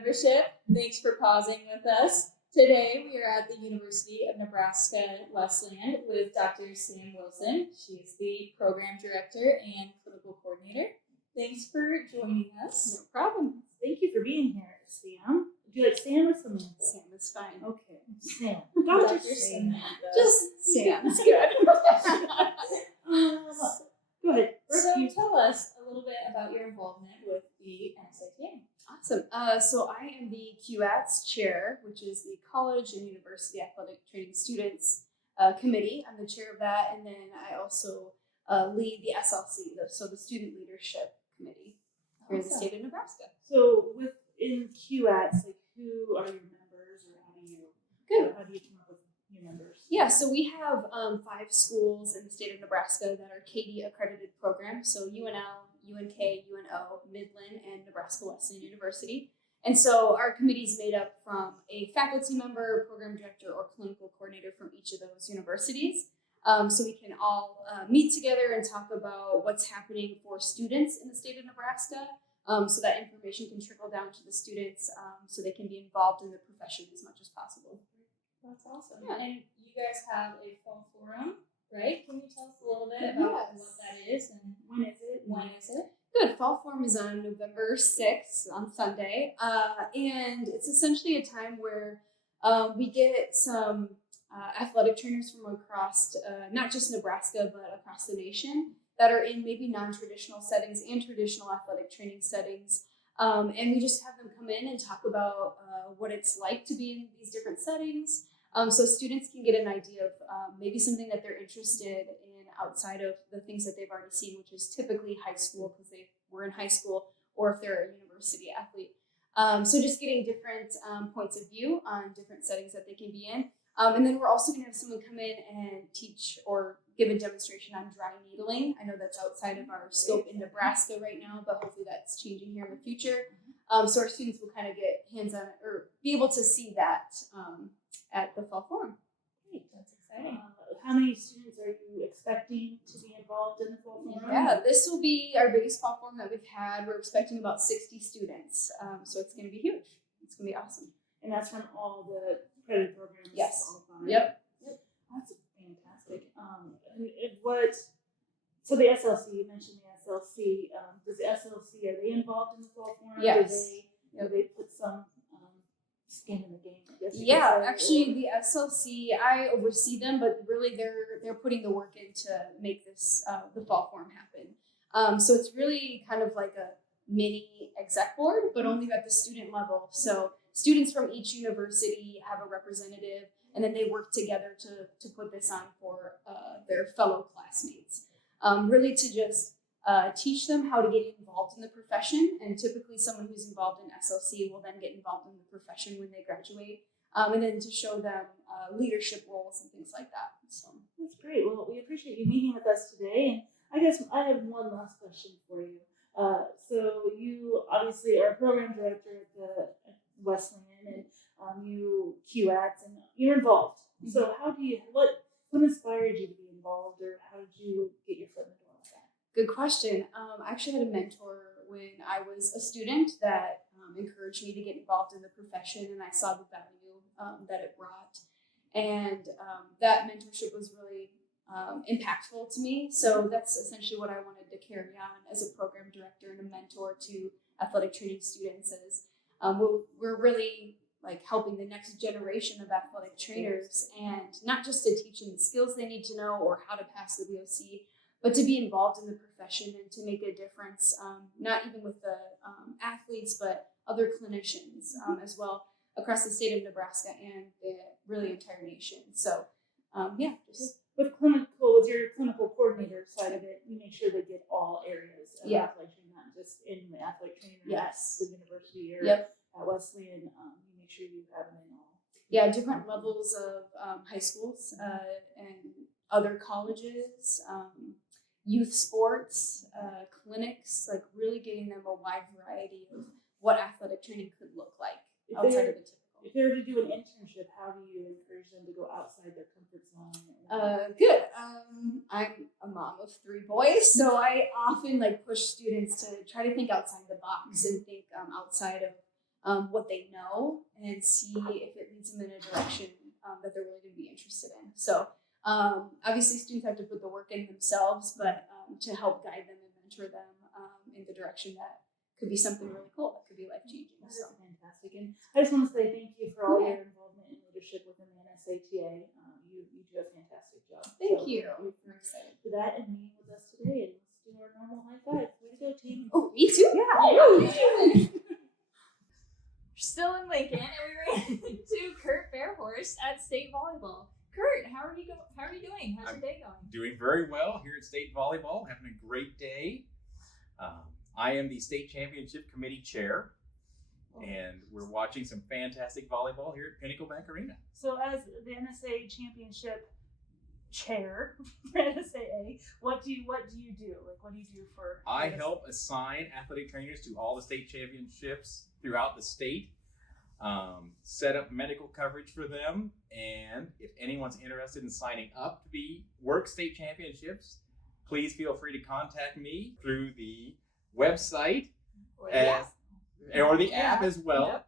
membership. Thanks for pausing with us. Today we are at the University of Nebraska Wesleyan with Dr. Sam Wilson. She is the program director and clinical coordinator. Thanks for joining us. No problem. Thank you for being here, Sam. Do you like Sam or Samantha? Sam is fine. Okay, Sam. Dr. Sam. Just Sam. That's good. Go ahead. So tell us a little bit about your involvement with the NSITA. Awesome. So I am the QATS chair, which is the College and University Athletic Training Students Committee. I'm the chair of that, and then I also lead the SLC, so the Student Leadership Committee here in the state of Nebraska. So within QATS, like who are your members, or how do you come up with your members? Yeah, so we have 5 schools in the state of Nebraska that are KD accredited programs. So UNL, UNK, UNO, Midland, and Nebraska Wesleyan University. And so our committee is made up from a faculty member, program director, or clinical coordinator from each of those universities. So we can all meet together and talk about what's happening for students in the state of Nebraska, so that information can trickle down to the students, so they can be involved in the profession as much as possible. That's awesome. Yeah. And you guys have a fall forum, right? Can you tell us a little bit about what that is and when is it? Good. Fall forum is on November 6th on Sunday, and it's essentially a time where we get some athletic trainers from across, not just Nebraska, but across the nation that are in maybe non-traditional settings and traditional athletic training settings. And we just have them come in and talk about what it's like to be in these different settings. So students can get an idea of maybe something that they're interested in outside of the things that they've already seen, which is typically high school because they were in high school, or if they're a university athlete. So just getting different points of view on different settings that they can be in. And then we're also going to have someone come in and teach or give a demonstration on dry needling. I know that's outside of our scope in Nebraska right now, but hopefully that's changing here in the future. So our students will kind of get hands-on or be able to see that at the fall forum. Great, that's exciting. How many students are you expecting to be involved in the fall forum? Yeah, this will be our biggest fall forum that we've had. We're expecting about 60 students, so it's going to be huge. It's going to be awesome. And that's from all the credit programs? Yes. All 5? Yep. That's fantastic. So the SLC, you mentioned the SLC. Does the SLC, are they involved in the fall forum? Yes. Do they put some skin in the game, I guess? Yeah, actually, the SLC, I oversee them, but really they're putting the work in to make this the fall forum happen. So it's really kind of like a mini exec board, but only at the student level. So students from each university have a representative, and then they work together to put this on for their fellow classmates. Really to just teach them how to get involved in the profession, and typically someone who's involved in SLC will then get involved in the profession when they graduate, and then to show them leadership roles and things like that. So that's great. Well, we appreciate you meeting with us today, and I guess I have one last question for you. So you obviously are a program director at the Wesleyan, and you QATs, and you're involved. Mm-hmm. So what inspired you to be involved, or how did you get your foot in the door with that? Good question. I actually had a mentor when I was a student that encouraged me to get involved in the profession, and I saw the value that it brought. And that mentorship was really impactful to me. So that's essentially what I wanted to carry on as a program director and a mentor to athletic training students. Is we're really like helping the next generation of athletic trainers, and not just to teach them the skills they need to know or how to pass the VOC, but to be involved in the profession and to make a difference, not even with the athletes, but other clinicians as well across the state of Nebraska and the really entire nation. So just with your clinical coordinator side of it, you make sure they get all areas of athletic training, not just in the athletic trainer at the university or at Wesleyan. You make sure you have them in all. Yeah, different levels of high schools and other colleges, youth sports, clinics, like really getting them a wide variety of what athletic training could look like outside of the typical. If they were to do an internship, how do you encourage them to go outside their comfort zone? Good. I'm a mom of 3 boys, so I often push students to try to think outside the box and think outside of what they know and see if it leads them in a direction that they're really going to be interested in. So obviously students have to put the work in themselves, but to help guide them and mentor them in the direction that could be something really cool, that could be life-changing. That So. is fantastic. And I just want to say thank you for all your involvement in leadership within the NSATA. You do a fantastic job. Thank you. We're excited for that and meeting with us today. And let's do our normal high five. Way to go, team. Oh, me too? Yeah. We're still in Lincoln, and we ran into Kurt Fairhorst at state volleyball. Kurt, how are you doing? How's your day going? Doing very well here at state volleyball. Having a great day. I am the state championship committee chair, and we're watching some fantastic volleyball here at Pinnacle Bank Arena. So, as the NSA championship chair for NSAA, what do you do? Like, what do you do for? I help assign athletic trainers to all the state championships throughout the state, set up medical coverage for them, and if anyone's interested in signing up to work state championships, please feel free to contact me through the website or the app as well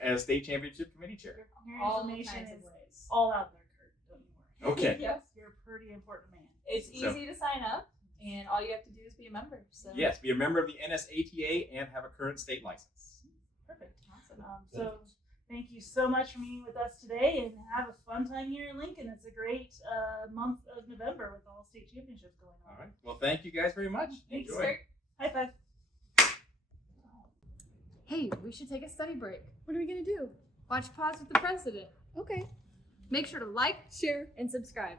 as state championship committee chair. Your All information kinds of is ways. all out there, Kurt. Don't you worry. Okay. Yes. You're a pretty important man. It's So- easy to sign up, and all you have to do is be a member. So Yes, be a member of the NSATA and have a current state license. Perfect. Awesome. So thank you so much for meeting with us today, and have a fun time here in Lincoln. It's a great month of November with all state championships going on. All right. Well, thank you guys very much. Thanks, Enjoy. Kurt. High five. Hey, we should take a study break. What are we gonna do? Watch Pause with the President. Okay. Make sure to like, share, and subscribe.